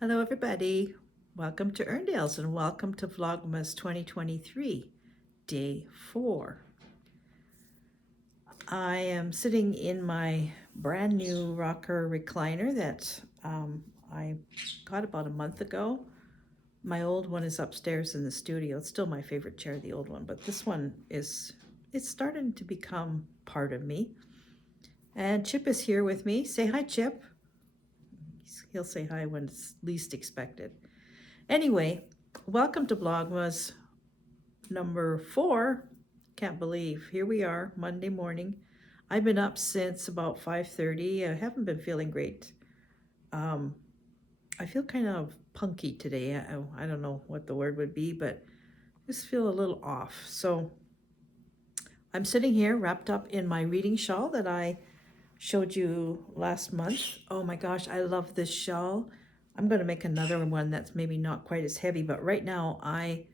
Hello everybody, welcome to Erndales and welcome to Vlogmas 2023, day 4. I am sitting in my brand new rocker recliner that I got about a month ago. My old one is upstairs in the studio. It's still my favorite chair, the old one, but this one it's starting to become part of me. And Chip is here with me. Say hi, Chip. He'll say hi when it's least expected. Anyway, welcome to Vlogmas number 4. Can't believe, here we are, Monday morning. I've been up since about 5:30. I haven't been feeling great. I feel kind of punky today. I don't know what the word would be, but I just feel a little off. So I'm sitting here wrapped up in my reading shawl that I showed you last month. Oh my gosh, I love this shawl. I'm going to make another one that's maybe not quite as heavy, but right now I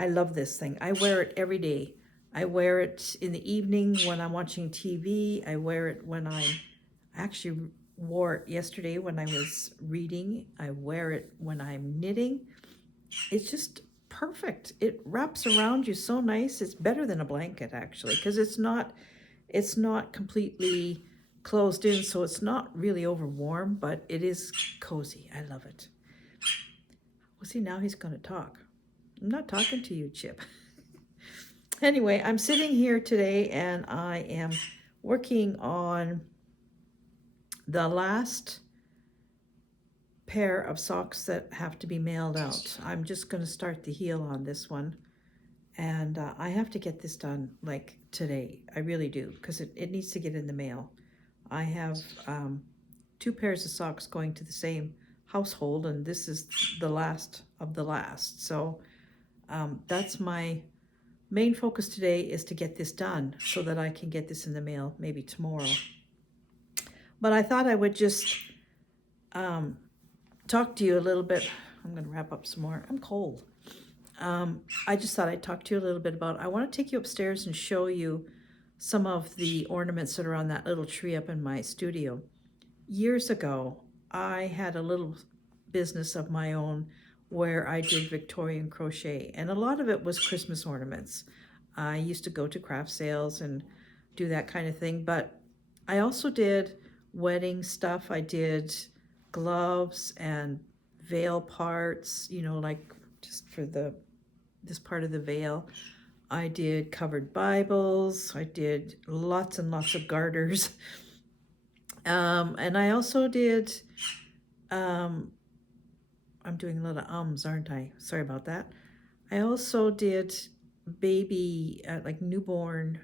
love this thing. I wear it every day. I wear it in the evening when I'm watching TV. I wear it when I actually wore it yesterday when I was reading. I wear it when I'm knitting. It's just perfect. It wraps around you so nice. It's better than a blanket actually, because it's not completely closed in, so it's not really over warm, but it is cozy. I love it. Well, see, now he's going to talk. I'm not talking to you, Chip. Anyway, I'm sitting here today and I am working on the last pair of socks that have to be mailed out. I'm just going to start the heel on this one. And I have to get this done like today. I really do, because it needs to get in the mail. I have 2 pairs of socks going to the same household, and this is the last of the last. So that's my main focus today, is to get this done so that I can get this in the mail maybe tomorrow. But I thought I would just talk to you a little bit. I'm going to wrap up some more. I'm cold. I just thought I'd talk to you a little bit about, I want to take you upstairs and show you some of the ornaments that are on that little tree up in my studio. Years ago, I had a little business of my own where I did Victorian crochet, and a lot of it was Christmas ornaments. I used to go to craft sales and do that kind of thing, but I also did wedding stuff. I did gloves and veil parts, you know, like just for this part of the veil. I did covered Bibles. I did lots and lots of garters. And I also did, I'm doing a lot of ums, aren't I? Sorry about that. I also did baby, like newborn,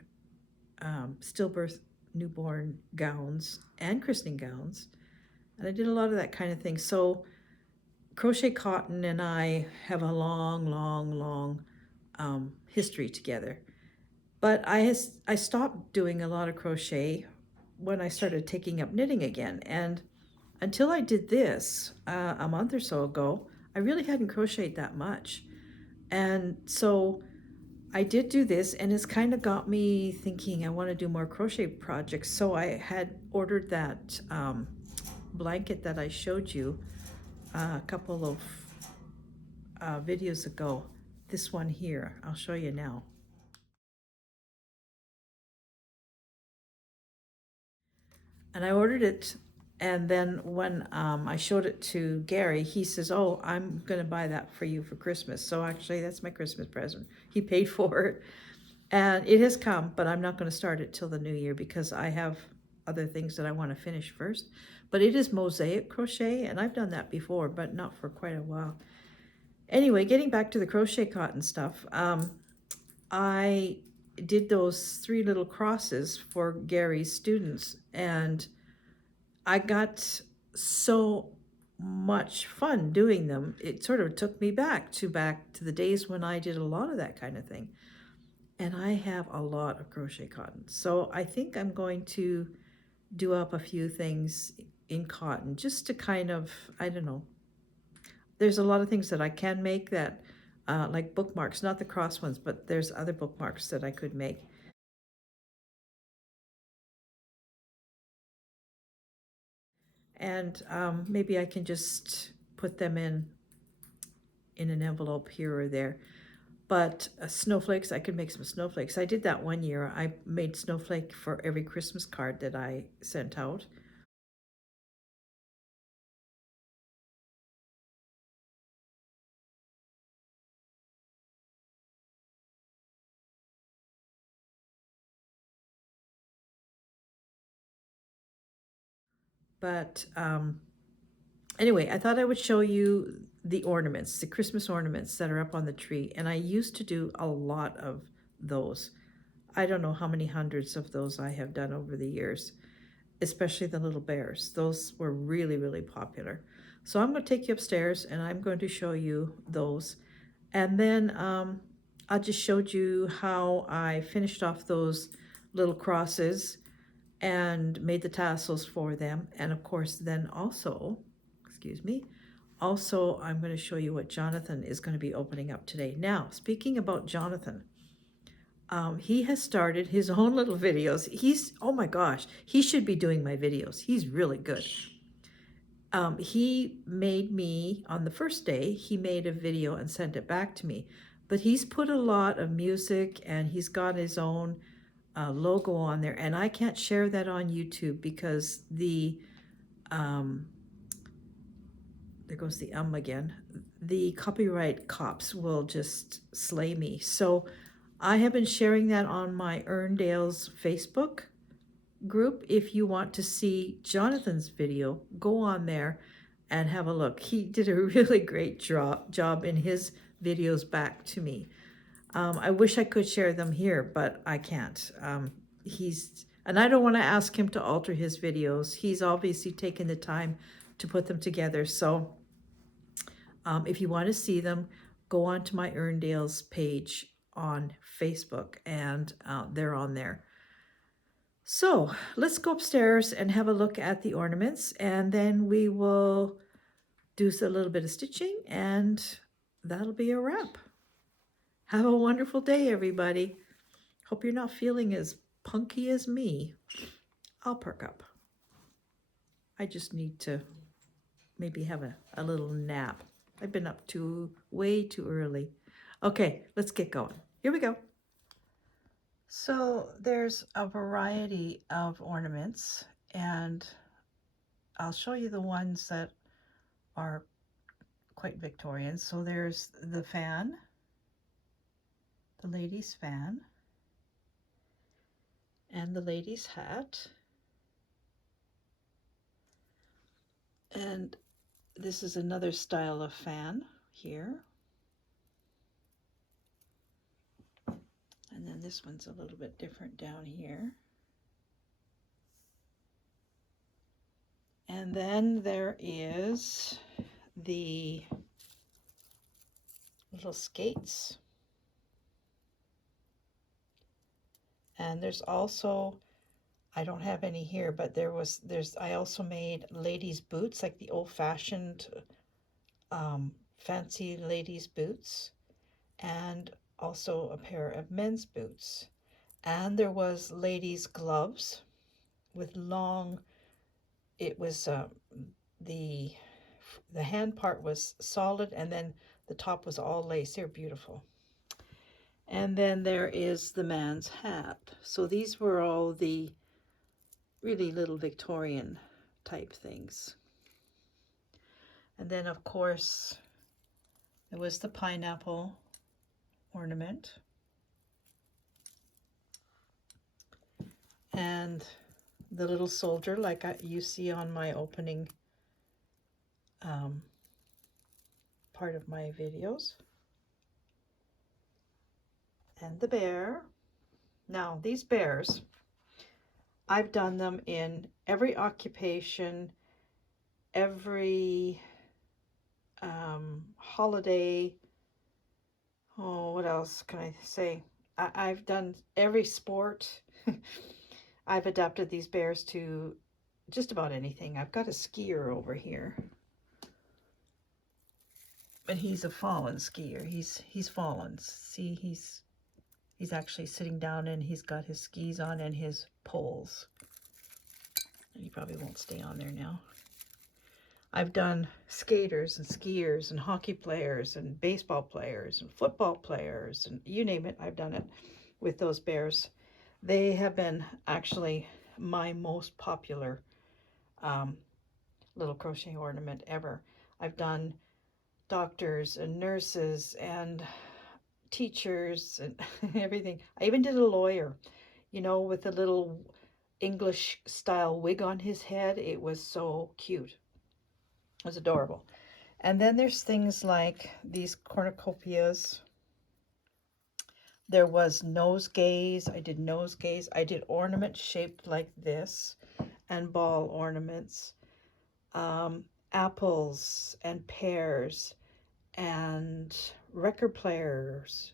stillbirth newborn gowns and christening gowns. And I did a lot of that kind of thing. So Crochet Cotton and I have a long history together. But I stopped doing a lot of crochet when I started taking up knitting again. And until I did this a month or so ago, I really hadn't crocheted that much. And so I did do this, and it's kind of got me thinking I want to do more crochet projects. So I had ordered that blanket that I showed you a couple of videos ago. This one here, I'll show you now. And I ordered it, and then when I showed it to Gary, he says, oh, I'm going to buy that for you for Christmas. So actually, that's my Christmas present. He paid for it, and it has come, but I'm not going to start it till the new year because I have other things that I want to finish first. But it is mosaic crochet, and I've done that before, but not for quite a while. Anyway, getting back to the crochet cotton stuff, I did those 3 little crosses for Gary's students, and I got so much fun doing them. It sort of took me back to the days when I did a lot of that kind of thing. And I have a lot of crochet cotton. So I think I'm going to do up a few things in cotton just to kind of, I don't know. There's a lot of things that I can make that, like bookmarks, not the cross ones, but there's other bookmarks that I could make. And maybe I can just put them in an envelope here or there. But snowflakes, I could make some snowflakes. I did that one year. I made snowflake for every Christmas card that I sent out. But anyway, I thought I would show you the ornaments, the Christmas ornaments that are up on the tree. And I used to do a lot of those. I don't know how many hundreds of those I have done over the years, especially the little bears. Those were really, really popular. So I'm going to take you upstairs and I'm going to show you those. And then I just showed you how I finished off those little crosses and made the tassels for them. And of course, then also, excuse me, also I'm going to show you what Jonathan is going to be opening up today. Now, speaking about Jonathan, he has started his own little videos. Oh my gosh, he should be doing my videos. He's really good. He made me, on the first day, he made a video and sent it back to me. But he's put a lot of music and he's got his own logo on there. And I can't share that on YouTube because there goes the again. The copyright cops will just slay me. So I have been sharing that on my Erndale's Facebook group. If you want to see Jonathan's video, go on there and have a look. He did a really great job in his videos back to me. I wish I could share them here, but I can't. And I don't want to ask him to alter his videos. He's obviously taken the time to put them together. So if you want to see them, go on to my Erndale's page on Facebook, and they're on there. So let's go upstairs and have a look at the ornaments, and then we will do a little bit of stitching, and that'll be a wrap. Have a wonderful day, everybody. Hope you're not feeling as punky as me. I'll perk up. I just need to maybe have a little nap. I've been up way too early. Okay, let's get going. Here we go. So there's a variety of ornaments, and I'll show you the ones that are quite Victorian. So there's the fan, the lady's fan, and the lady's hat. And this is another style of fan here. And then this one's a little bit different down here. And then there is the little skates. And there's also, I don't have any here, but I also made ladies' boots, like the old-fashioned fancy ladies' boots, and also a pair of men's boots. And there was ladies' gloves with long, it was the hand part was solid, and then the top was all lace. They're beautiful. And then there is the man's hat. So these were all the really little Victorian type things. And then of course there was the pineapple ornament. And the little soldier, like you see on my opening part of my videos. And the bear. Now these bears, I've done them in every occupation, every holiday. Oh, what else can I say? I've done every sport. I've adapted these bears to just about anything. I've got a skier over here. But he's a fallen skier. He's fallen. See, he's actually sitting down and he's got his skis on and his poles. And he probably won't stay on there now. I've done skaters and skiers and hockey players and baseball players and football players and you name it, I've done it with those bears. They have been actually my most popular little crochet ornament ever. I've done doctors and nurses and teachers and everything. I even did a lawyer, you know, with a little English style wig on his head. It was so cute. It was adorable. And then there's things like these cornucopias. There was nosegays. I did nosegays. I did ornaments shaped like this and ball ornaments. Apples and pears and record players,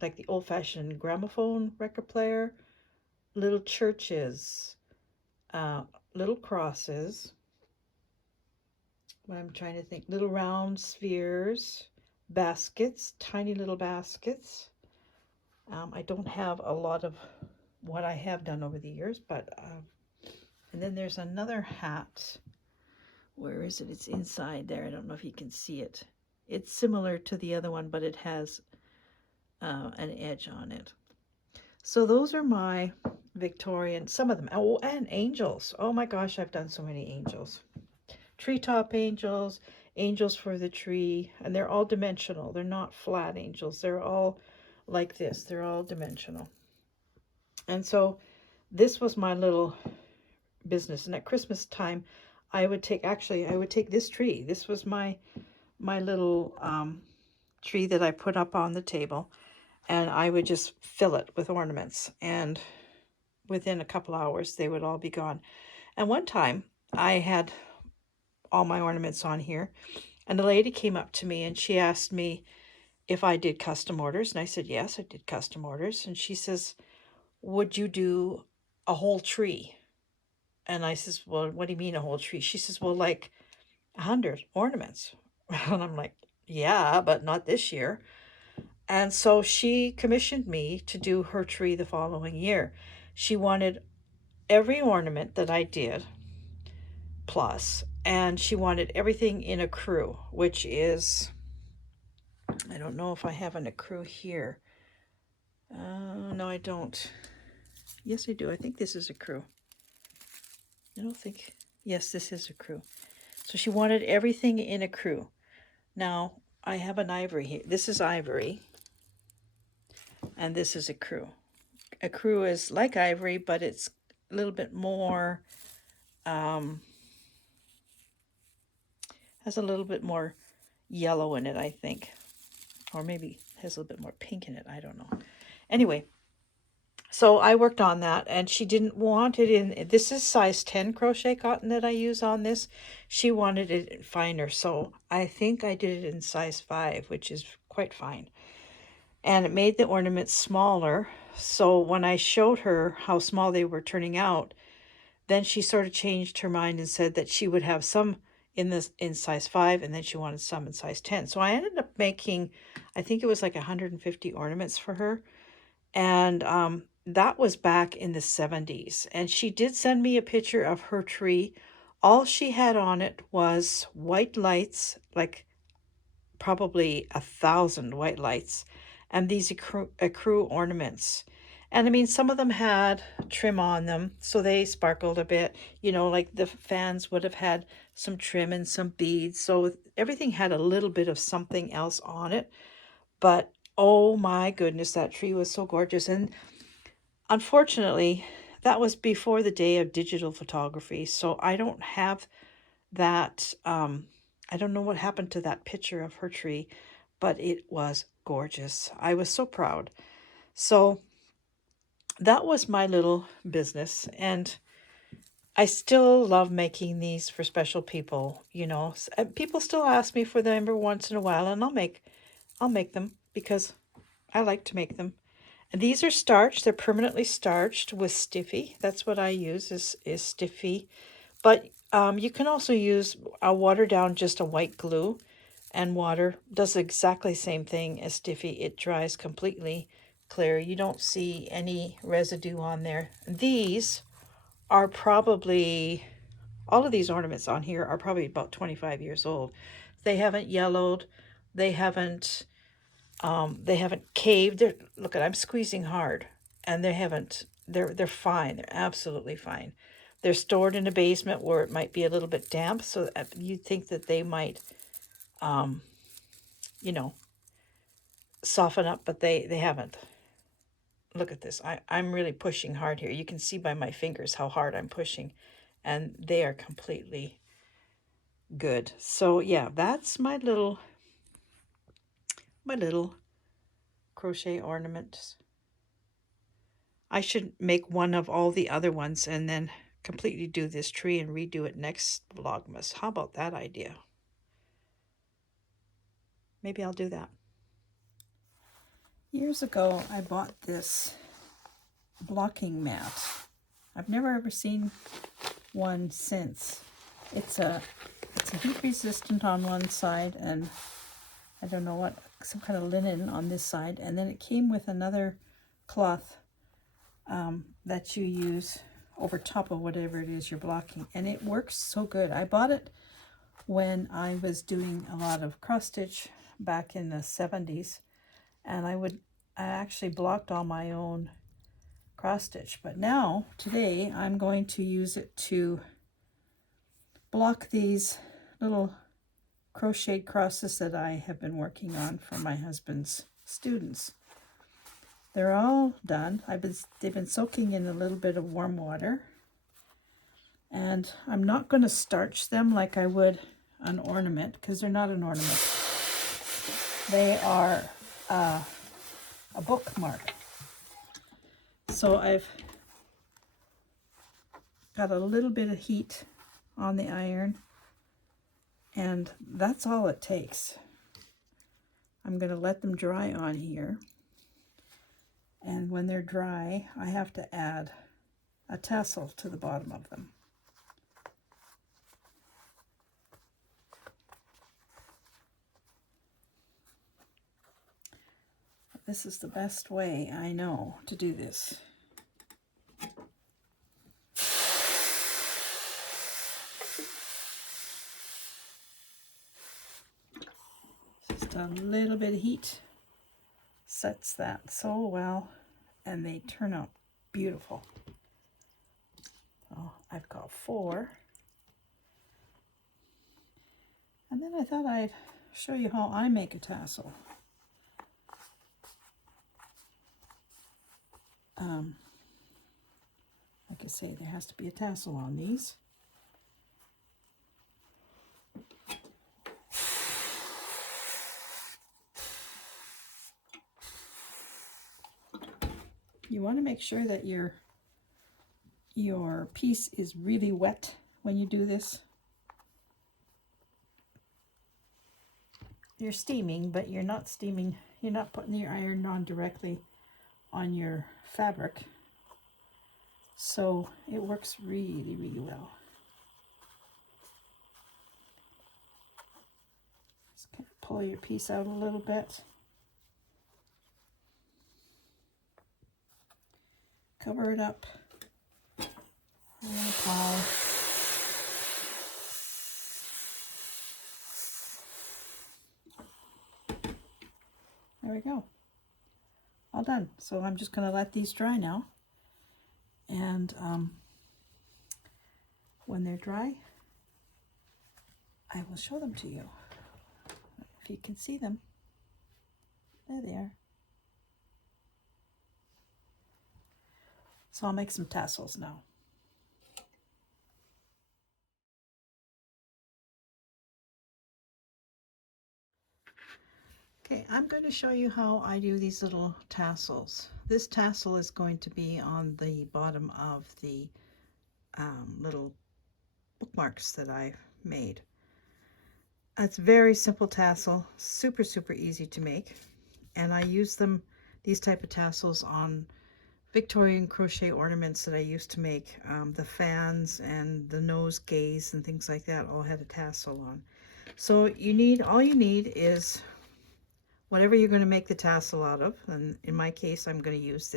like the old-fashioned gramophone record player, little churches, little crosses. What I'm trying to think, little round spheres, baskets, tiny little baskets. I don't have a lot of what I have done over the years, but and then there's another hat. Where is it? It's inside there. I don't know if you can see it. It's similar to the other one, but it has an edge on it. So those are my Victorian, some of them. Oh, and angels. Oh my gosh, I've done so many angels. Treetop angels, angels for the tree, and they're all dimensional. They're not flat angels. They're all like this. They're all dimensional. And so this was my little business. And at Christmas time, I would take this tree. This was my little tree that I put up on the table, and I would just fill it with ornaments, and within a couple hours they would all be gone. And one time I had all my ornaments on here, and a lady came up to me and she asked me if I did custom orders, and I said yes, I did custom orders. And she says, would you do a whole tree? And I says, well, what do you mean a whole tree? She says, well, like 100 ornaments. And I'm like, yeah, but not this year. And so she commissioned me to do her tree the following year. She wanted every ornament that I did plus, and she wanted everything in a crew, which is, I don't know if I have an ecru here. No, I don't. Yes, I do. I think this is a crew. I don't think, yes, this is a crew. So she wanted everything in a crew. Now, I have an ivory here. This is ivory, and this is a crew. A crew is like ivory, but it's a little bit more, has a little bit more yellow in it, I think. Or maybe has a little bit more pink in it. I don't know. Anyway, so I worked on that, and she didn't want it in, this is size 10 crochet cotton that I use on this. She wanted it finer, so I think I did it in size 5, which is quite fine. And it made the ornaments smaller, so when I showed her how small they were turning out, then she sort of changed her mind and said that she would have some in size 5, and then she wanted some in size 10. So I ended up making, I think it was like 150 ornaments for her. And that was back in the 70s. And she did send me a picture of her tree. All she had on it was white lights, like probably 1,000 white lights, and these ecru ornaments. And I mean, some of them had trim on them, so they sparkled a bit. You know, like the fans would have had some trim and some beads. So everything had a little bit of something else on it. But oh my goodness, that tree was so gorgeous. And unfortunately, that was before the day of digital photography. So I don't have that. I don't know what happened to that picture of her tree, but it was gorgeous. I was so proud. So that was my little business, and I still love making these for special people. You know, people still ask me for them every once in a while, and I'll make them because I like to make them. And these are starched. They're permanently starched with Stiffy. That's what I use is Stiffy. But you can also use a water down, just a white glue, and water does exactly the same thing as Stiffy. It dries completely clear. You don't see any residue on there. These are probably all of these ornaments on here are probably about 25 years old. They haven't yellowed. They haven't caved. Look at, I'm squeezing hard, and they haven't. They're fine. They're absolutely fine. They're stored in a basement where it might be a little bit damp, so you'd think that they might, you know, soften up, but they haven't. Look at this. I'm really pushing hard here. You can see by my fingers how hard I'm pushing, and they are completely good. So yeah, that's my little crochet ornaments. I should make one of all the other ones and then completely do this tree and redo it next Vlogmas. How about that idea? Maybe I'll do that. Years ago, I bought this blocking mat. I've never ever seen one since. It's heat resistant on one side, and I don't know what, some kind of linen on this side, and then it came with another cloth that you use over top of whatever it is you're blocking, and it works so good. I bought it when I was doing a lot of cross stitch back in the 70s, and I actually blocked all my own cross stitch, but now today I'm going to use it to block these little crocheted crosses that I have been working on for my husband's students. They're all done. They've been soaking in a little bit of warm water, and I'm not going to starch them like I would an ornament, because they're not an ornament. They are a bookmark. So I've got a little bit of heat on the iron, and that's all it takes. I'm going to let them dry on here, and when they're dry, I have to add a tassel to the bottom of them. This is the best way I know to do this. Just a little bit of heat sets that so well, and they turn out beautiful. Oh, I've got 4. And then I thought I'd show you how I make a tassel. Like I say, there has to be a tassel on these. You want to make sure that your piece is really wet when you do this. You're steaming, but you're not steaming. You're not putting your iron on directly on your fabric. So it works really, really well. Just kind of pull your piece out a little bit. Cover it up. And apply. There we go. All done. So I'm just going to let these dry now. And when they're dry, I will show them to you. If you can see them. There they are. So I'll make some tassels now. Okay, I'm going to show you how I do these little tassels. This tassel is going to be on the bottom of the little bookmarks that I made. It's a very simple tassel, super, super easy to make. And I use these type of tassels on Victorian crochet ornaments that I used to make. The fans and the nosegays and things like that all had a tassel on. So all you need is whatever you're going to make the tassel out of. And in my case, I'm going to use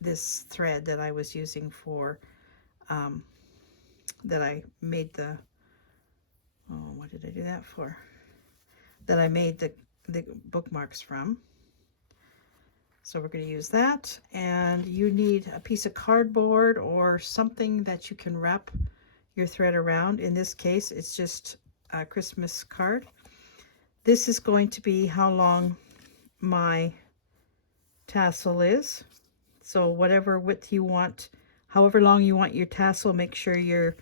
this thread that I was using for that I made the, oh, what did I do that for? That I made the bookmarks from. So we're going to use that, and you need a piece of cardboard or something that you can wrap your thread around. In this case, it's just a Christmas card. This is going to be how long my tassel is. So whatever width you want, however long you want your tassel, make sure your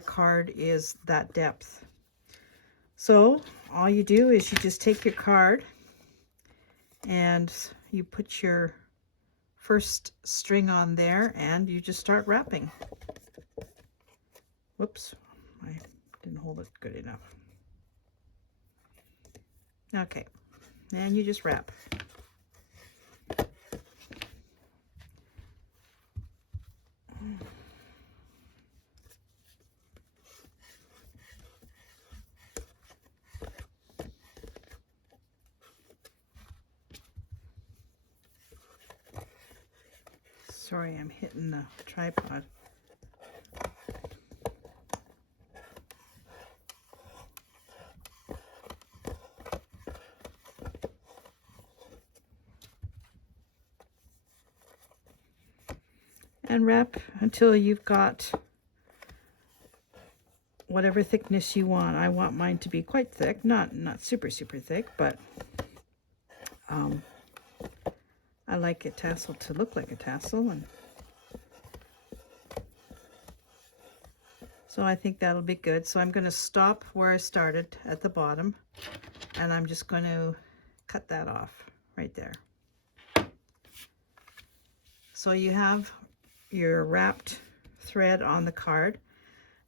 card is that depth. So all you do is you just take your card and you put your first string on there and you just start wrapping. Whoops, I didn't hold it good enough. Okay, and you just wrap. Sorry, I'm hitting the tripod. And wrap until you've got whatever thickness you want. I want mine to be quite thick, not super thick, but I like a tassel to look like a tassel, and so I think that'll be good. So I'm going to stop where I started at the bottom, and I'm just going to cut that off right there. So you have your wrapped thread on the card.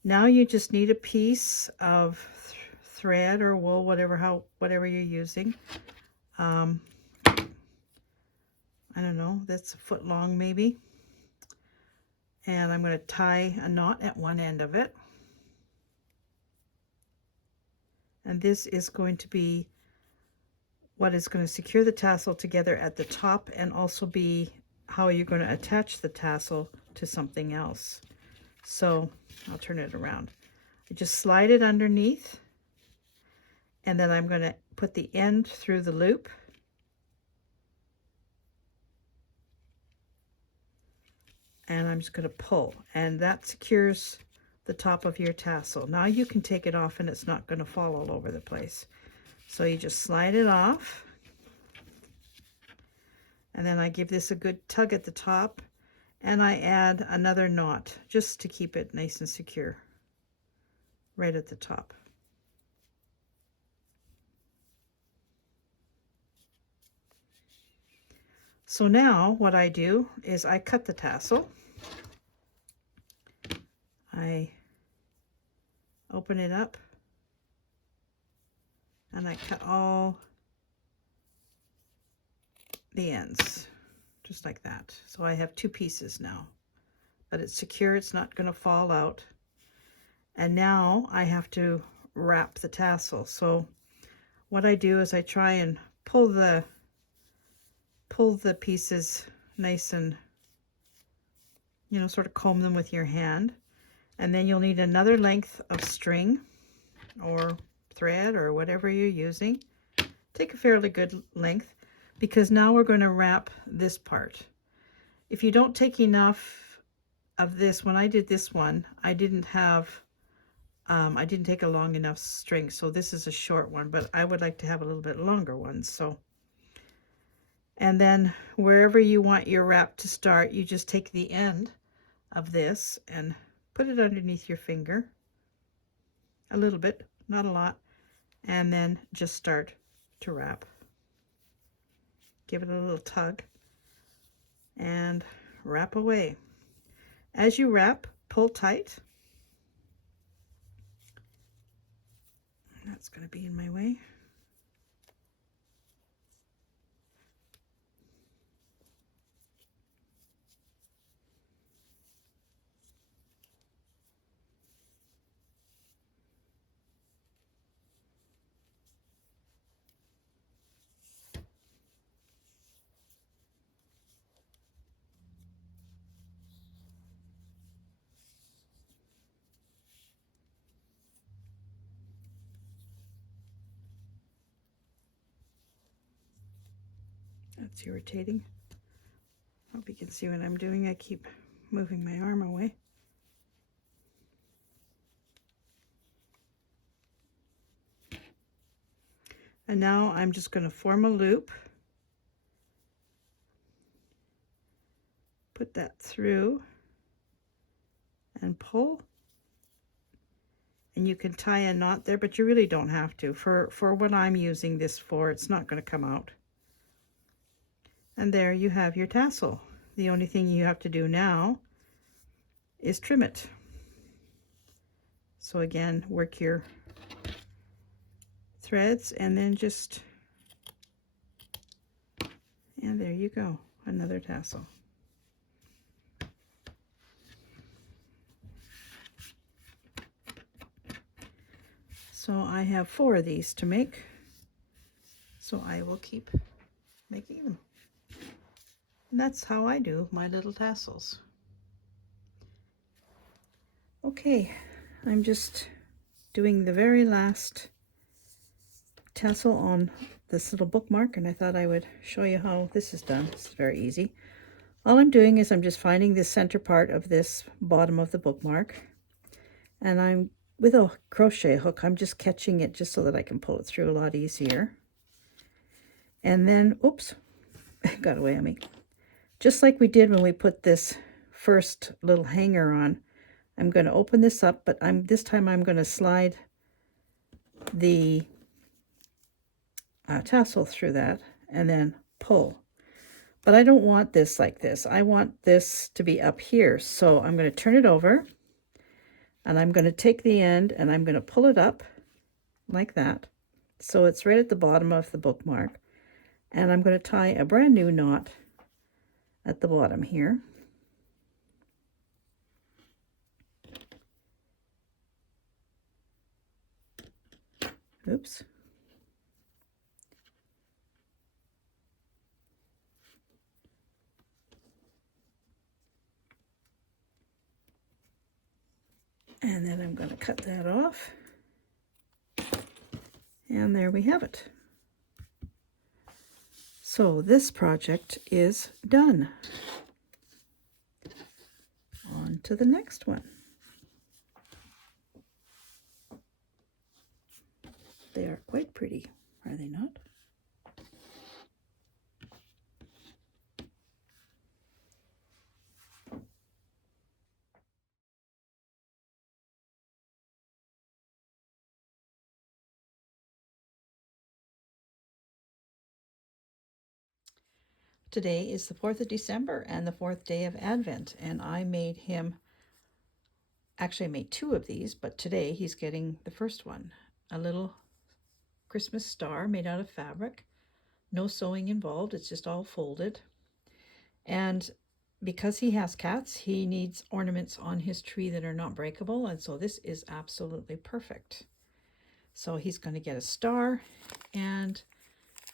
Now you just need a piece of thread or wool, whatever you're using. I don't know, that's a foot long maybe. And I'm going to tie a knot at one end of it. And this is going to be what is going to secure the tassel together at the top, and also be how you're going to attach the tassel to something else. So I'll turn it around. I just slide it underneath, and then I'm going to put the end through the loop. And I'm just going to pull, and that secures the top of your tassel. Now you can take it off and it's not going to fall all over the place. So you just slide it off, and then I give this a good tug at the top, and I add another knot just to keep it nice and secure right at the top. So now what I do is I cut the tassel. I open it up and I cut all the ends just like that. So I have two pieces now, but it's secure, it's not going to fall out. And now I have to wrap the tassel. So what I do is I try and pull the pieces nice and, you know, sort of comb them with your hand. And then you'll need another length of string or thread or whatever you're using. Take a fairly good length, because now we're going to wrap this part. If you don't take enough of this, when I did this one, I didn't take a long enough string, so this is a short one, but I would like to have a little bit longer one. So, and then wherever you want your wrap to start, you just take the end of this and put it underneath your finger a little bit, not a lot, and then just start to wrap. Give it a little tug and wrap away. As you wrap, pull tight. That's going to be in my way. That's irritating. Hope you can see what I'm doing. I keep moving my arm away. And now I'm just going to form a loop. Put that through and pull. And you can tie a knot there, but you really don't have to. For what I'm using this for, it's not going to come out. And there you have your tassel. The only thing you have to do now is trim it. So again, work your threads and then just, and there you go, another tassel. So I have 4 of these to make, so I will keep making them. And that's how I do my little tassels. Okay, I'm just doing the very last tassel on this little bookmark, and I thought I would show you how this is done. It's very easy. All I'm doing is I'm just finding the center part of this bottom of the bookmark, and I'm with a crochet hook, I'm just catching it just so that I can pull it through a lot easier. And then, oops, got away on me. Just like we did when we put this first little hanger on, I'm going to open this up, but this time I'm going to slide the tassel through that and then pull. But I don't want this like this. I want this to be up here. So I'm going to turn it over, and I'm going to take the end and I'm going to pull it up like that. So it's right at the bottom of the bookmark. And I'm going to tie a brand new knot at the bottom here. Oops. And then I'm going to cut that off. And there we have it. So this project is done. On to the next one. They are quite pretty, are they not? Today is the 4th of December and the 4th day of Advent, and I made him, actually I made 2 of these, but today he's getting the first one. A little Christmas star made out of fabric. No sewing involved, it's just all folded. And because he has cats, he needs ornaments on his tree that are not breakable, and so this is absolutely perfect. So he's going to get a star and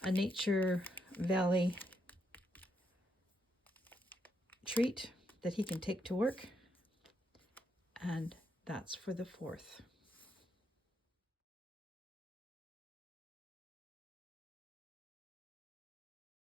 a Nature Valley treat that he can take to work, and that's for the 4th.